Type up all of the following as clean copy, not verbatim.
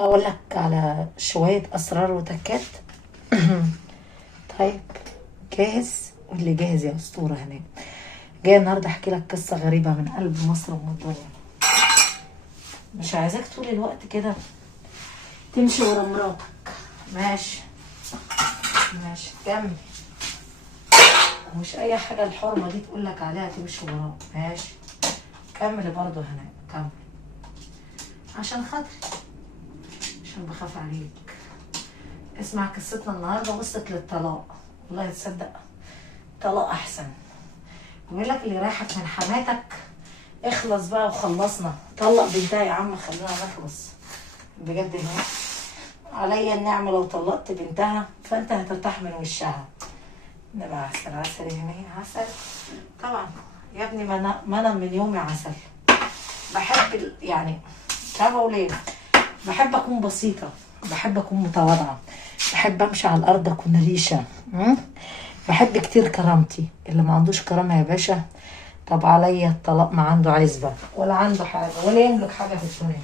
اقول لك على شوية اسرار وتكات. طيب، جاهز؟ واللي جاهز يا اسطورة هناك. جاي النهارده احكي لك قصة غريبة من قلب مصر ومن الدنيا. مش عايزاك طول الوقت كده تمشي ورا مراتك. ماشي ماشي، كمل. ومش اي حاجة الحرمة دي تقول لك عليها تمشي وراها. ماشي، كمل برضه هناك، كمل عشان خاطري، عشان بخاف عليك. اسمع قصتنا النهارده، وصلت للطلاق. والله تصدق طلاق احسن. بيقول لك اللي رايحك من حماتك اخلص بقى وخلصنا. طلق بنتها يا عم، خلينا نخلص بجد. هنا عليا النعمة، لو طلقت بنتها فانت هترتاح من وشها. نبقى عسل عسل يا هنية، عسل طبعا يا ابني. ما انا من يومي عسل. بحب يعني مش عارفه اقول ايه. بحب اكون بسيطه، بحب اكون متواضعه، بحب امشي على الارض اكون ريشه. بحب كتير كرامتي. اللي ما عندوش كرامه يا باشا، طب عليا الطلاق، ما عنده عزبه ولا عنده حاجه ولا يملك حاجه في الدنيا.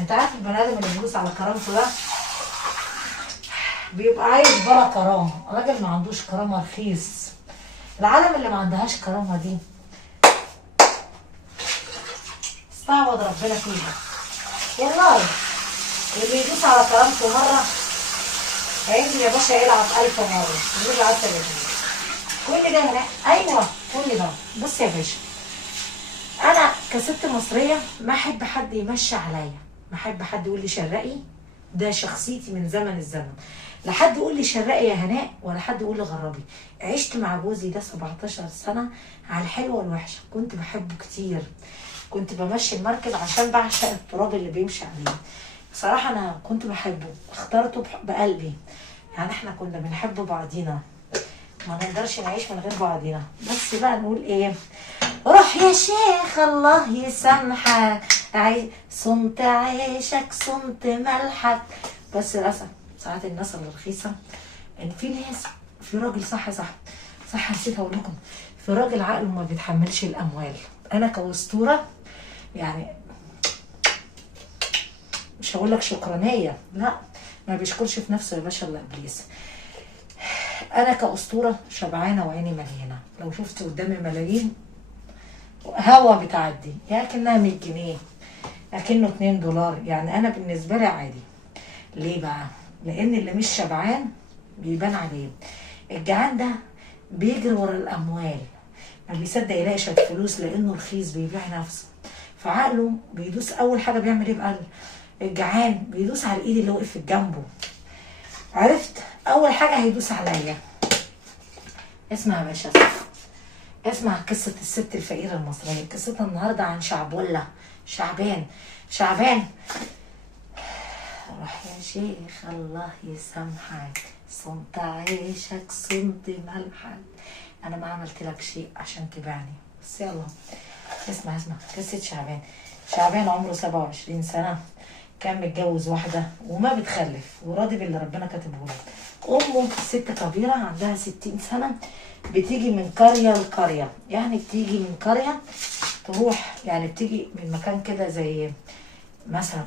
انت عارف البني ادم اللي بيبص على كرامته ده بيبقى عايز بلا كرامه. راجل ما عندوش كرامه رخيص. العالم اللي ما عندهاش كرامه دي استعوض ربنا فيها والله. اللي يدوس على كرامته مره هينزل يا باشا يلعب 1000 مره. يقول على التليفون كل ده هنا. ايوه كل ده. بص يا باشا، انا كست مصريه ما احب حد يمشي عليا، ما احب حد يقول لي شرقي. ده شخصيتي من زمن الزمن. لا حد يقول لي شرقي يا هناء، ولا حد يقول لي غربي. عشت مع جوزي ده 17 سنه على الحلوه والوحشه. كنت بحبه كتير، كنت بمشي المركب عشان بعشق التراب اللي بيمشي عليه. بصراحه انا كنت بحبه، اخترته بقلبي. يعني احنا كنا بنحب بعضينا، ما نقدرش نعيش من غير بعضينا. بس بقى نقول ايه؟ روح يا شيخ الله يسامحك، صمت عيشك صمت ملحك. بس للاسف ساعات الناس الرخيصه، ان في ناس، في راجل صح نسيت اقول لكم، في راجل عقله ما بيتحملش الاموال. انا كاسطوره يعني مش هقول لك شكرانيه، لا، ما بيشكرش في نفسه يا باشا الا ابليس. انا كاسطوره شبعانه وعيني مليانه. لو شفت قدامي ملايين هوا بتعدي، لكنها 100 جنيه لكنه 2 دولار، يعني انا بالنسبه لي عادي. ليه بقى؟ لان اللي مش شبعان بيبان عليه. الجعان ده بيجري ورا الاموال، ما بيصدق يلاقي شويه فلوس لانه رخيص، بيبيع نفسه. فعقله بيدوس. اول حاجه بيعمل ايه بقى الجعان؟ بيدوس على الايد اللي وقفت جنبه. عرفت؟ اول حاجه هيدوس عليا. اسمع يا باشا، اسمع قصة الست الفقيرة المصرية. قصتنا النهاردة عن شعبولة. شعبان. روح يا شيخ الله يسامحك، صمت عيشك صمت ملحك. انا ما عملت لك شيء عشان تبعني، بس يلا اسمع قصة شعبان عمره 27 سنة. كان متجوز واحدة وما بتخلف، وراضي باللي ربنا كاتبه له. امه ست كبيرة عندها 60 سنة، بتيجي من قرية لقرية. يعني بتيجي من قرية تروح، يعني بتيجي من مكان كده زي مثلا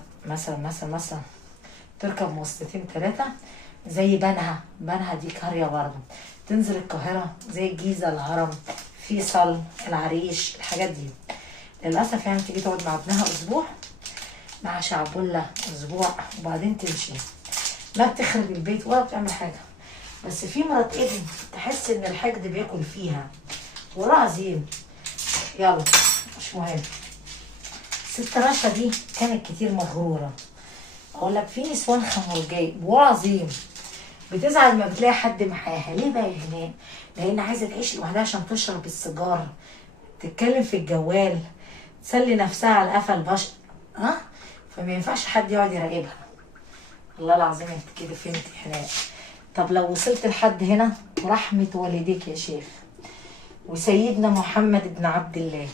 تركب مواصلتين 3 زي بنها دي قرية برضه. تنزل القاهرة زي الجيزة، الهرم، فيصل، العريش، الحاجات دي. للأسف يعني تيجي تقعد مع ابنها أسبوع، مع شعبولة أسبوع، وبعدين تمشي. ما بتخرب البيت ولا بتعمل حاجة. بس في مرات ابن تحس ان الحقد بياكل فيها، والله عظيم. يلا مش مهم. ست رشا دي كانت كتير مغرورة. اقول لك في نسوان خمرجية والله عظيم بتزعل ما بتلاقي حد معاها. ليه بقى يا هناء؟ لان عايزة تعيش لوحدها عشان تشرب السيجار، تتكلم في الجوال، تسلي نفسها على قفا البشر. فما ينفعش حد يقعد يراقبها. والله العظيم انت كده فهمتي هناك. طب لو وصلت لحد هنا، رحمة والديك يا شيخ وسيدنا محمد بن عبد الله،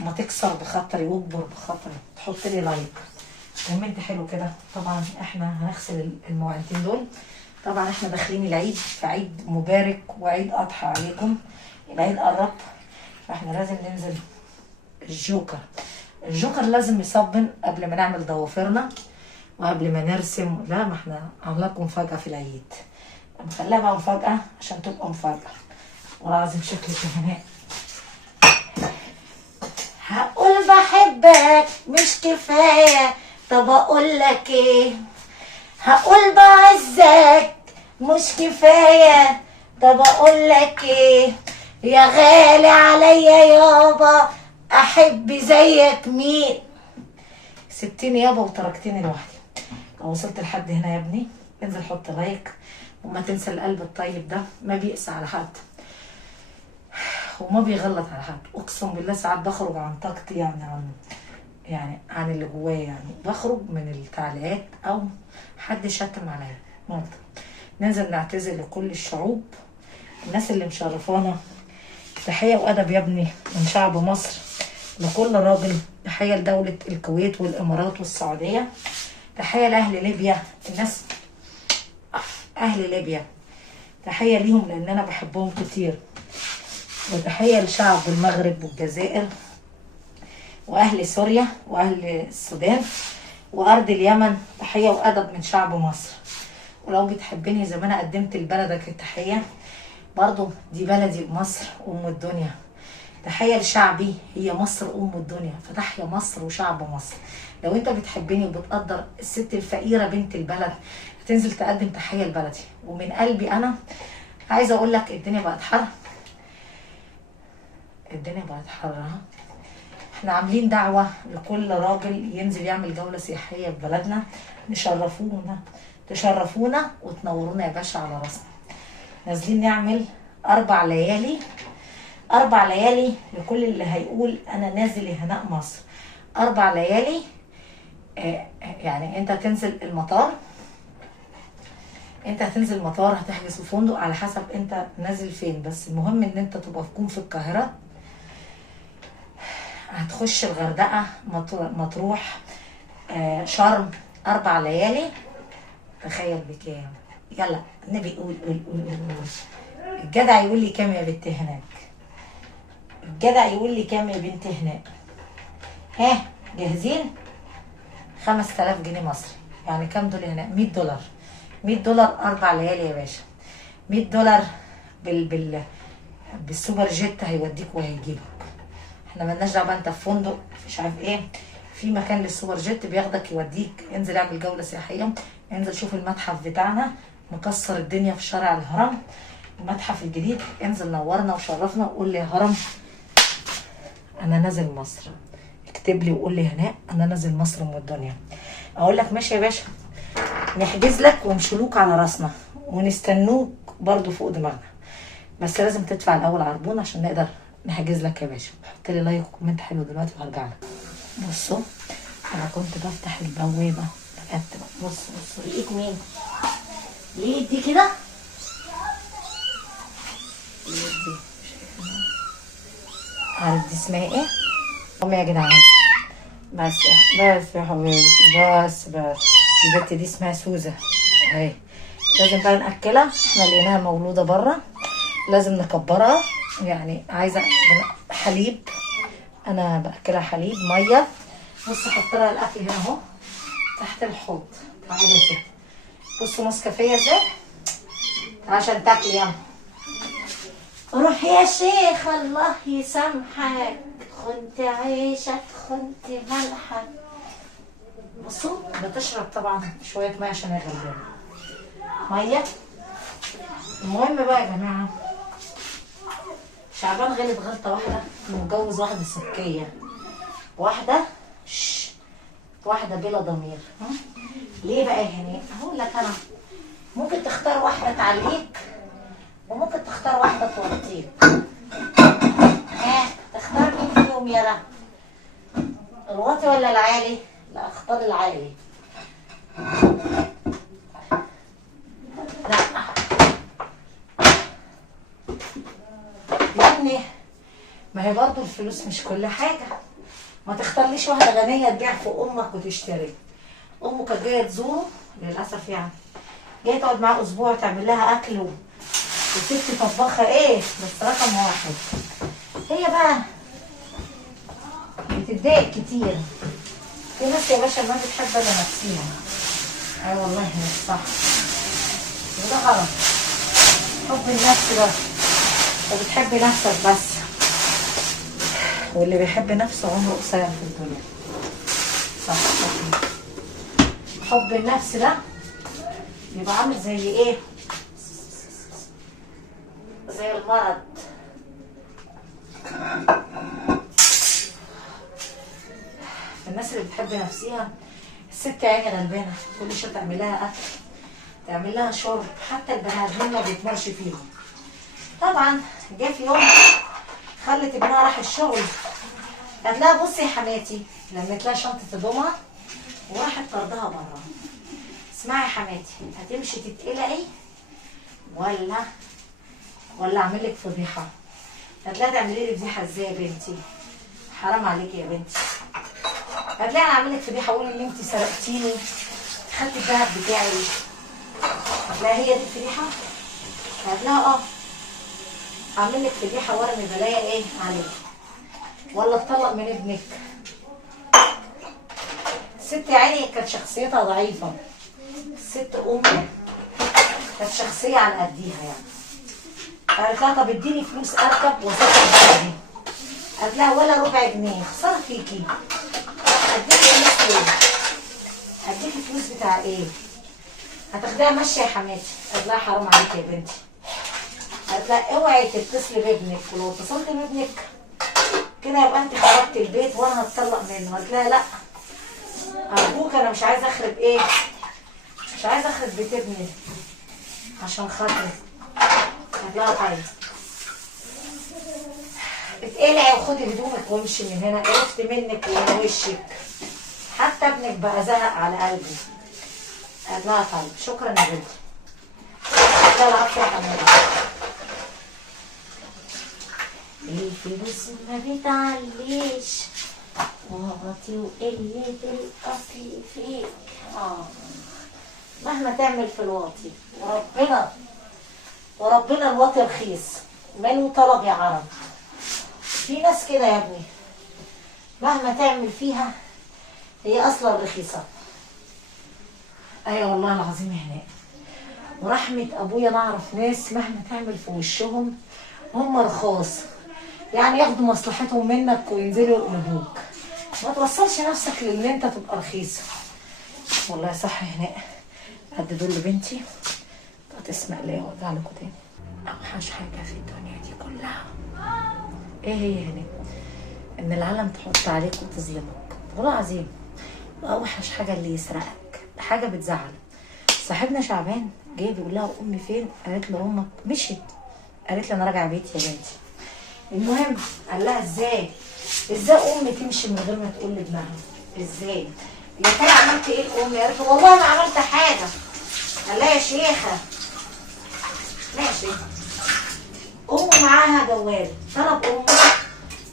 ما تكسر بخاطري واكبر بخاطري، تحط لي لايك كومنت حلو كده. طبعا احنا هنغسل المواعيدين دول. طبعا احنا داخلين العيد، فعيد مبارك وعيد اضحى عليكم. العيد قرب، فاحنا لازم ننزل الجوكر لازم يصبن قبل ما نعمل ضوافرنا. وقبل ما نرسم، لا ما احنا عامله لكم مفاجاه في العيد، نخليها بقى مفاجاه عشان تبقى مفاجاه. والله العظيم شكلك يا هناء. هقول بحبك مش كفايه، طب اقول لك ايه؟ هقول بعزك مش كفايه، طب اقول لك ايه؟ يا غالي عليا يابا، احب زيك مين؟ سبتني يابا وتركتني لوحدي. لو وصلت لحد هنا يا ابني انزل حط لايك، وما تنسى القلب الطيب ده ما بيقسى على حد وما بيغلط على حد. اقسم بالله ساعات بخرج عن طاقتي، يعني عن اللي جوايا، يعني بخرج من التعليقات او حد شتم عليا مرضى. ننزل نعتذر لكل الشعوب، الناس اللي مشرفانا. تحية وأدب يا ابني من شعب مصر لكل راجل. تحية لدولة الكويت والإمارات والسعودية. تحية لأهل ليبيا، الناس أهل ليبيا تحية ليهم لأن أنا بحبهم كتير. وتحية لشعب المغرب والجزائر وأهل سوريا وأهل السودان وأرض اليمن. تحية وأدب من شعب مصر. ولو بتحبني زي ما أنا قدمت لبلدك التحية، برضو دي بلدي مصر أم الدنيا. تحية لشعبي، هي مصر أم الدنيا، فتحيا مصر وشعب مصر. لو انت بتحبني وبتقدر الست الفقيرة بنت البلد، هتنزل تقدم تحية لبلدي. ومن قلبي أنا عايزة أقول لك الدنيا بقت حر، الدنيا بقت حر. احنا عاملين دعوة لكل راجل ينزل يعمل جولة سياحية في بلدنا. نشرفونا، تشرفونا وتنورونا يا باشا على راسنا. نازلين نعمل 4 ليالي، 4 ليالي لكل اللي هيقول انا نازل هناء مصر. 4 ليالي. يعني انت هتنزل المطار، هتحجز في فندق على حسب انت نازل فين، بس المهم ان انت تكون في القاهرة. هتخش الغردقة، مطروح، شرم. 4 ليالي. تخيل بكام؟ يلا النبي قول. الجدع يقول لي كام يا بنت هناك؟ الجدع يقول لي كام يا بنت هناك؟ ها جاهزين؟ 5000 جنيه مصري. يعني كام دول هناك؟ 100 دولار. 100 دولار 4 ليالي يا باشا. 100 دولار بالسوبر جيت هيوديك وهيجيبك. احنا مالناش دعوه انت في فندق مش عارف ايه، في مكان للسوبر جيت بياخدك يوديك. انزل اعمل جوله سياحيه، انزل شوف المتحف بتاعنا مكسر الدنيا في شارع الهرم، المتحف الجديد. انزل نورنا وشرفنا وقول لي يا هرم انا نازل مصر. اكتب لي وقول لي هناء انا نازل مصر ام الدنيا. اقول لك ماشي يا باشا، نحجز لك ونشيلوك على راسنا ونستنوك برضو فوق دماغنا، بس لازم تدفع الاول عربون عشان نقدر نحجز لك يا باشا. حط لي لايك وكومنت حلو دلوقتي وهرجع لك. بصوا انا كنت بفتح البوابه بجد. بصوا لقيت مين؟ لقيت دي كده، لقيت دي. عارف دي اسمها ايه؟ يا جدعان بس يا حبيبتي، بس البت دي اسمها سوزة اهي. لازم بقى ناكلها، احنا لقيناها مولوده بره، لازم نكبرها. يعني عايزه حليب، انا باكلها حليب ميه. بص حط لها الاكل هنا اهو تحت الحوض. تعالي يا ستي، بصوا ماسكه فيا ازاي عشان تاكلي. يلا روح يا شيخ الله يسامحك، خنت عيشك خنت ملحك. بصوا بتشرب طبعا شويه ميه عشان هي غلبانه ميه. المهم بقى يا جماعه، شعبان غلط غلطه واحده، متجوز واحده سكيه، واحده بلا ضمير. ليه بقى يا هناء؟ هقول لك انا، ممكن تختار واحده تعليك وممكن تختار واحده توطيك. تختار مين فيهم يا رب؟ الواطي ولا العالي؟ لا اختار العالي. لا يا ابني، ما هي برضه الفلوس مش كل حاجه. ما تختارليش واحده غنيه تبيع في امك وتشتري. امك كانت جايه تزوره للاسف، يعني جايه تقعد معاه اسبوع تعمل لها اكل وست طباخه ايه، بس رقم واحد. هي بقى بتتضايق كتير. في ناس يا باشا ما بتحب الا نفسيها. اي والله صح، وده غلط. حب النفس ده، انت بتحب نفسك بس، واللي بيحب نفسه عمره قصير في الدنيا. صح. حب النفس ده بيبقى عامل زي ايه؟ زي المرض. الناس اللي بتحب نفسها، الست عيني غلبانه كل شويه تعمل لها اكل، تعمل لها شرب، حتى البني ادمين ما بيتمرش فيهم. طبعا جه في يوم خلت ابنها راح الشغل، قالت لها بصي يا حماتي، لمت لها شنطه هدومها وراحت طردها بره. اسمعي يا حماتي، هتمشي تتقلقي ولا اعمل لك فضيحه؟ قالت لها تعملي لي فضيحه ازاي يا بنتي؟ حرام عليكي يا بنتي. قالت لها انا اعمل لك فضيحه، اقول ان انت سرقتيني، خدتي الذهب بتاعي. قالت لها هي دي الفضيحه؟ قالت لها اه. اعمل لك فضيحه وارمي بلايا ايه عليك، ولا اتطلق من ابنك؟ الست يا عيني كانت شخصيتها ضعيفه، الست امي كانت شخصيه على قديها يعني. قالت لها طب اديني فلوس اركب واسافر بلدي. قالت لها ولا ربع جنيه، خساره فيكي. اديكي فلوس ايه؟ اديكي فلوس بتاع ايه؟ هتاخديها ماشيه يا حماتي. قالت لها حرام عليكي يا بنتي. قالت لها اوعي تتصلي بابنك، ولو اتصلت بابنك كده يبقى انت خربتي البيت وانا هتطلق منه. قالت لها لا ارجوك، انا مش عايزه اخرب ايه؟ مش عايزه اخرب بيت ابني عشان خاطري. قالت لها طيب اتقلعي وخدي هدومك وامشي من هنا، قرفت منك ومن وشك، حتى ابنك بقى زهق على قلبي. قالت لها طيب شكرا يا بنتي. قالت لها العفو يا حماتي. الفلوس ما بتعليش، وغطي وقلة الأصل فيك. مهما تعمل في الواطي، وربنا الواطي رخيص، ماله طلب يا عرب. في ناس كده يا ابني مهما تعمل فيها هي اصلا رخيصه. ايوه والله العظيم يا هناء، ورحمه ابويا نعرف ناس مهما تعمل في وشهم هم رخاص، يعني ياخدوا مصلحتهم منك وينزلوا يقلبوك. ما توصلش نفسك لان انت تبقى رخيصه. والله صح يا هناء، قد دول لبنتي تسمع ليا وارجع لكم تاني. اوحش حاجه في الدنيا دي كلها ايه هي هنا؟ ان العالم تحط عليك وتظلمك. والله العظيم اوحش حاجه اللي يسرقك، حاجه بتزعل. صاحبنا شعبان جاي بيقول لها امي فين؟ قالت له امك مشيت. قالت له انا راجعه بيتي يا بنتي. المهم قال لها ازاي امي تمشي من غير ما تقول لابنها؟ ازاي؟ يا ترى عملت ايه لامي؟ قالت له والله ما عملت حاجه. قال لها يا شيخه ماشي. امه معاها جوال، طلب امه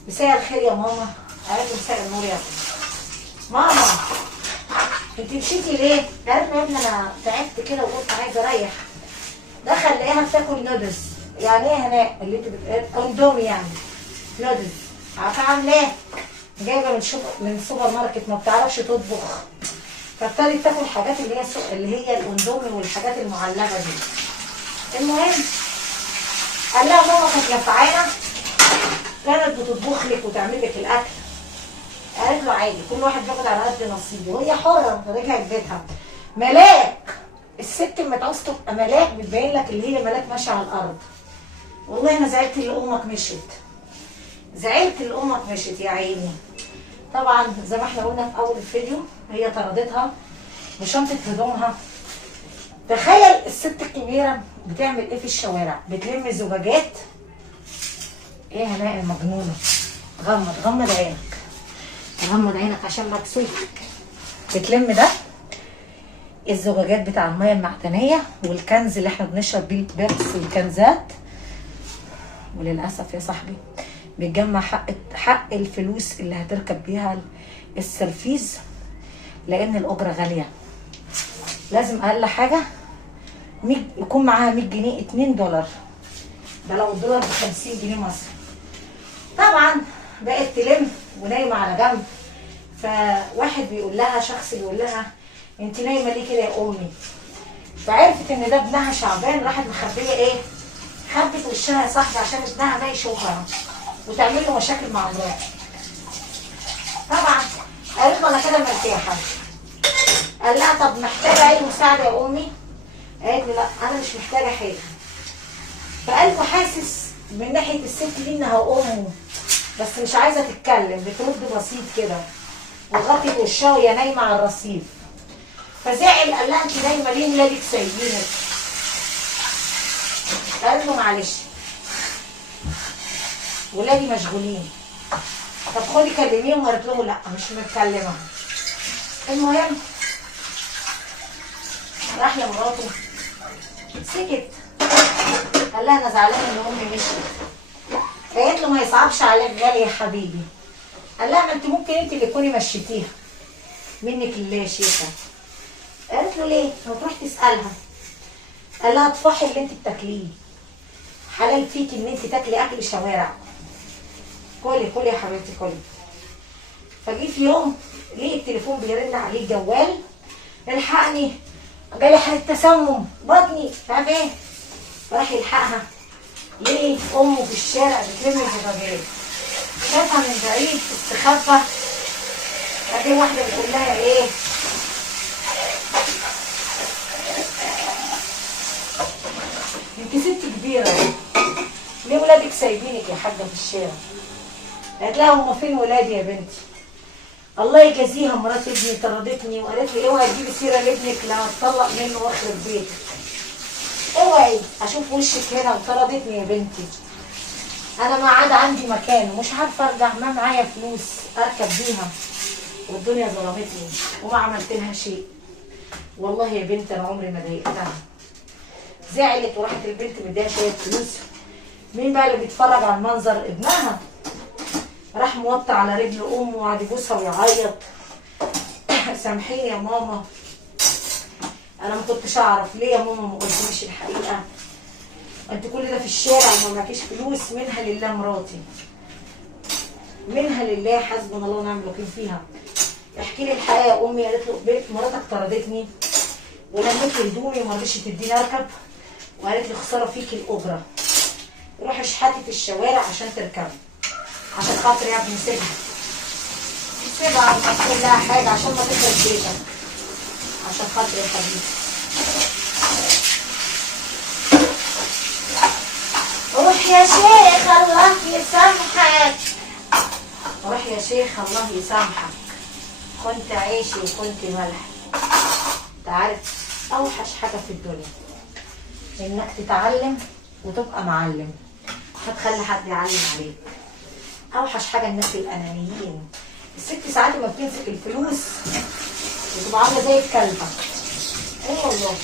مساء الخير يا ماما. قالت له مساء النور يا ماما، انت مشيتي ليه؟ قالت له يا ابني انا تعبت كده وقلت عايزه اريح. دخل لقاها بتاكل نودلز. يعني ايه هناء اللي انت بتقول؟ اندومي يعني نودلز. عارفه عامله ايه؟ جايبه من سوبر ماركت، ما بتعرفش تطبخ، فابتدت تاكل حاجات اللي هي الاندومي والحاجات المعلبه دي. المهم قال لها ماما كانت لفعانه، كانت بتطبخ لك وتعمل لك الاكل. قالت له عادي، كل واحد بياخد على قد نصيبه، وهي حره. رجعت بيتها ملاك. الست لما تعوز تبقى ملاك بتبين لك اللي هي ملاك ماشيه على الارض. والله انا زعلت اللي امك مشيت، زعلت اللي امك مشيت يا عيني. طبعا زي ما احنا قلنا في اول الفيديو، هي طردتها بشنطه هدومها. تخيل الست الكبيره بتعمل ايه في الشوارع؟ بتلم زجاجات. ايه هناء المجنونه؟ غمض عينك، غمض عينك عشان مكسوف. بتلم ده الزجاجات بتاع الميه المعدنيه والكنز اللي احنا بنشرب بيه البيبس والكنزات. وللاسف يا صاحبي بتجمع حق الفلوس اللي هتركب بيها السرفيز، لان الاجره غاليه. لازم اقل حاجه يكون معاها 100 جنيه 2 دولار، ده لو الدولار ب 50 جنيه مصري. طبعا بقت تلم ونايمه على جنب. فواحد بيقول لها، شخص بيقول لها انت نايمه ليه كده يا امي؟ فعرفت ان ده ابنها شعبان، راحت مخبيه ايه؟ خبت وشها يا صاحبي عشان ابنها ما يشوفها وتعمل له مشاكل مع مراته. طبعا قالت له انا كده مرتاحه. قال لها طب محتاجه اي مساعده يا امي؟ قالت له لا انا مش محتاجه حاجه. فقلبه حاسس من ناحيه الست دي انها امه، بس مش عايزه تتكلم، بترد بسيط كده وغطت وشها وهي نايمه على الرصيف. فزعل قال لها انت نايمه ليه؟ ولادك سايبينك. قالت له معلش ولادي مشغولين. طب خدي كلميهم. قالت له لا مش متكلمه. المهم راح لمراته سكت. قال لها انا زعلان ان امي مشيت. قالت له ما يصعبش عليك غالي يا حبيبي. قال لها ما انت ممكن انت اللي تكوني مشيتيها منك لله يا شيخه. قالت له ليه؟ ما تروح تسالها. قال لها اطفحي اللي انت بتاكليه، حلال فيكي ان انت تاكلي اكل شوارع. كلي كلي يا حبيبتي كلي. فجي في يوم لقي التليفون بيرن عليه الجوال، الحقني جالي حاله تسمم بطني مش عارف ايه. فراح يلحقها لقي امه في الشارع بترمي البوتاجاز. شافها من بعيد استخبى. بعدين واحده بتقول لها ايه؟ انت ست كبيره ليه ولادك سايبينك يا حاجه في الشارع؟ قالت لها هما فين ولادي يا بنتي؟ الله يجازيها مرات ابني طردتني وقالت لي اوعي تجيبي سيره لابنك لا اتطلق منه واخرب بيتك. اوعي اشوف وشك هنا، وطردتني يا بنتي. انا ما عاد عندي مكان ومش عارفه ارجع، ما معايا فلوس اركب بيها والدنيا ظلمتني وما عملت لها شيء. والله يا بنت انا عمري ما ضايقتها. زعلت وراحت البنت مديها شويه فلوس. مين بقى اللي بيتفرج على المنظر؟ ابنها. راح موطي على رجل امه وقعد يبوسها ويعيط. سامحيني يا ماما، انا ما كنتش اعرف. ليه يا ماما ما قلتليش الحقيقه؟ انت كل ده في الشارع وما معكيش فلوس. منها لله مراتي، منها لله، حسبنا الله ونعم الوكيل فيها. احكي لي الحقيقه يا امي. قالت له بنت مراتك طردتني ولمت لي هدومي وما رضتش تديني اركب، وقالت لي خساره فيكي الاجره، روحي اشحتي في الشوارع عشان تركبي. عشان خاطر يا ابني سيبها سيبها وتقول لها حاجه عشان ما تخرب بيتك. عشان خاطر يا حبيبي. روح يا شيخ الله يسامحك. روح يا شيخ الله يسامحك. كنت عيشي وكنت ملح. انت عارف اوحش حاجه في الدنيا انك تتعلم وتبقى معلم، هتخلي حد يعلم عليك. اوحش حاجه الناس الانانيين. الست ساعات ما بتمسك الفلوس بتبقى عامله زي الكلبه. ايه والله.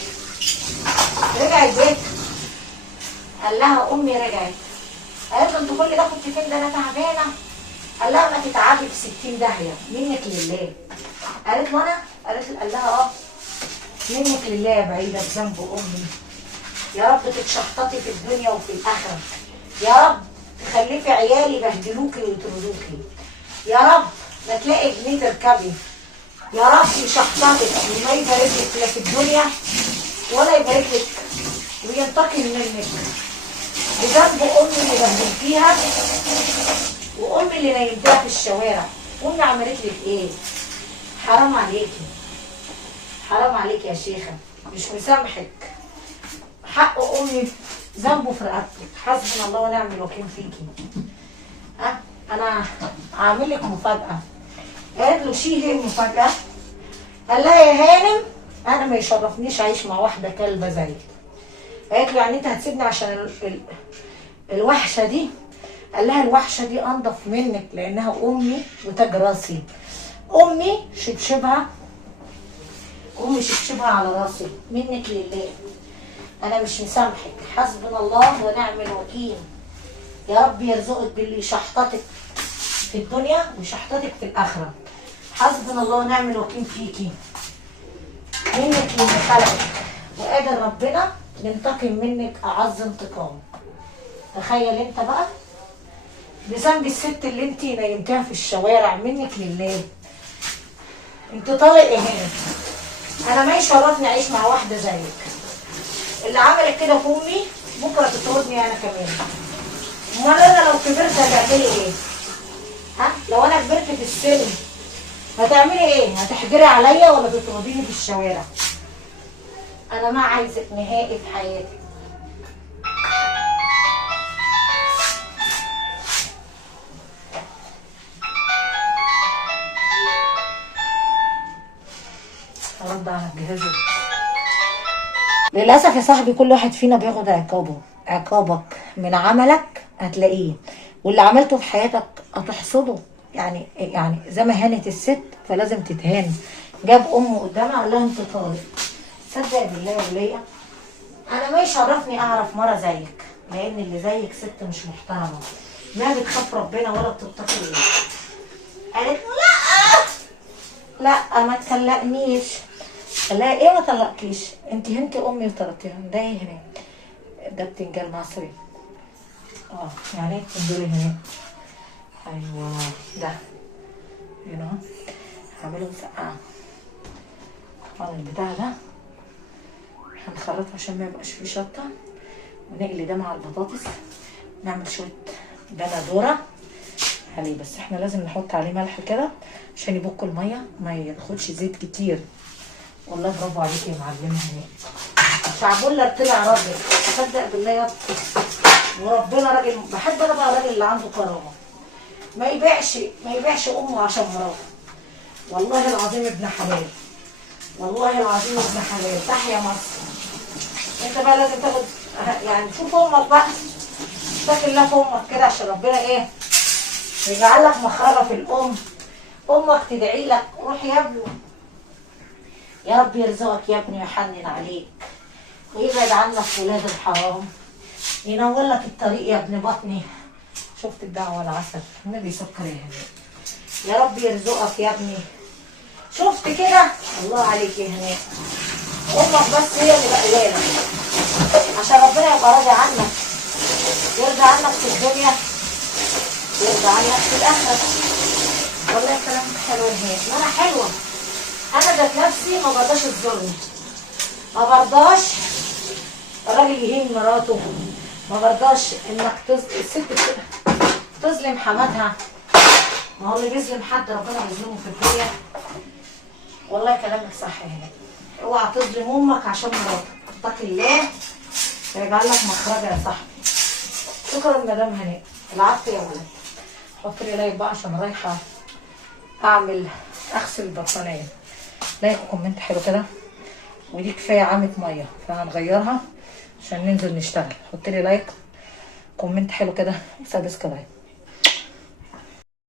رجعت بيتها قال لها امي رجعت. قالت له انت كل ده كنت فين؟ ده انا تعبانه. قال لها ما تتعبي في 60 داهيه منك لله. قالت له انا؟ قال لها اه منك لله يا بعيده بذنب امي. يا رب تتشحططي في الدنيا وفي الاخره. يا رب تخلفي عيالي يبهدلوكي ويطردوكي. يا رب ما تلاقي جنيه تركبي. يا رب يشحططك وما يبارك لك لا في الدنيا ولا يبارك لك وينتقم منك بذنب امي اللي بهدلتيها وامي اللي نيمتها في الشوارع. امي عملت لك ايه؟ حرام عليكي، حرام عليكي يا شيخه. مش مسامحك. حق امي ذنبه في رقبتك. حسبنا الله ونعم الوكيل فيكي. انا عامل لك مفاجاه. قالت له شي هي المفاجاه؟ قال لها يا هانم انا ما يشرفنيش اعيش مع واحده كلبه زيك. قالت له يعني انت هتسيبني عشان الوحشه دي؟ قال لها الوحشه دي انضف منك لانها امي وتاج راسي. امي شبشبها على راسي. منك لله. انا مش مسامحك. حسبنا الله ونعم الوكيل. يا رب يرزقك باللي يشحططك في الدنيا ويشحططك في الاخره. حسبنا الله ونعم الوكيل فيكي. منك للي خلقك وقادر ربنا ينتقم منك اعز انتقام. تخيل انت بقى بذنب الست اللي انت نيمتها في الشوارع. منك لله. انت طالق ايه هنا؟ انا ما يشرفني اعيش مع واحده زيك. اللي عملت كده في امي بكره تطردني انا كمان. امال انا لو كبرت هتعملي ايه؟ ها؟ لو انا كبرت في السن هتعملي ايه؟ هتحجري عليا ولا تطرديني في الشوارع؟ انا ما عايزك نهائي في حياتي. هرد على الجهاز. للاسف يا صاحبي كل واحد فينا بياخد عقابه. عقابك من عملك هتلاقيه، واللي عملته في حياتك هتحصده. يعني زي ما هانت الست فلازم تتهان. جاب امه قدامها قال لها انت طالق. صدق بالله يا وليه انا ما يشرفني اعرف مره زيك، لان اللي زيك ست مش محترمه، لا بتخاف ربنا ولا بتتقي الله. قالت لا ما تطلقنيش. لا ايه ما طلقكيش؟ انت هنتي امي وطلقتيها. ده ايه هنا؟ ده بتنجان مصري. يعني ايه بتنجلي هنا؟ ايوه ده هنا هعمله مسقعه. طبعا البتاع ده هنخرطه عشان ما يبقاش فيه شطه، ونقلي ده مع البطاطس، نعمل شويه بندوره عليه. بس احنا لازم نحط عليه ملح كده عشان يبق الميه، ما يدخلش زيت كتير. والله برافو عليك يا معلمه هناء. شعبولة طلع راجل، صدق بالله يا وربنا راجل. بحب انا بقى الراجل اللي عنده كرامه، ما يبيعش امه عشان مراته. والله العظيم ابن حلال، والله العظيم ابن حلال. تحيا مصر. انت بقى لازم تاخد يعني شوف امك بقى، اتق الله في امك كده عشان ربنا ايه يجعل لك مخرجه في الام. امك تدعي لك روح يا ابني، يا رب يرزقك يا ابني ويحنن عليك ويبعد عنك ولاد الحرام، ينور لك الطريق يا ابن بطني. شفت الدعوه العسل النبي سكر يا هناء. يا رب يرزقك يا ابني. شفت كده؟ الله عليك يا هناء. امك بس هي اللي بقلالك عشان ربنا يبقى راضي عنك، يرضى عنك في الدنيا يرضى عنك في الاخره. والله كلامك حلو يا هناء. ما انا حلوه، انا ذات نفسي ما برضاش الظلم، ما برضاش الراجل يهين مراته، ما برضاش انك الست تظلم حماتها. ما هو اللي بيظلم حد ربنا بيظلمه في الدنيا. والله كلامك صح يا هناء. اوعى تظلم امك عشان مراتك. اتقي الله ويجعل لك مخرجه يا صاحبي. شكرا مدام هناء. العفو يا ولد. حط لي لايك بقى عشان رايحه اغسل البطانيه. لايك وكومنت حلو كده، ودي كفايه عامه ميه فهنغيرها عشان ننزل نشتغل. حط لي لايك كومنت حلو كده وسبسكرايب.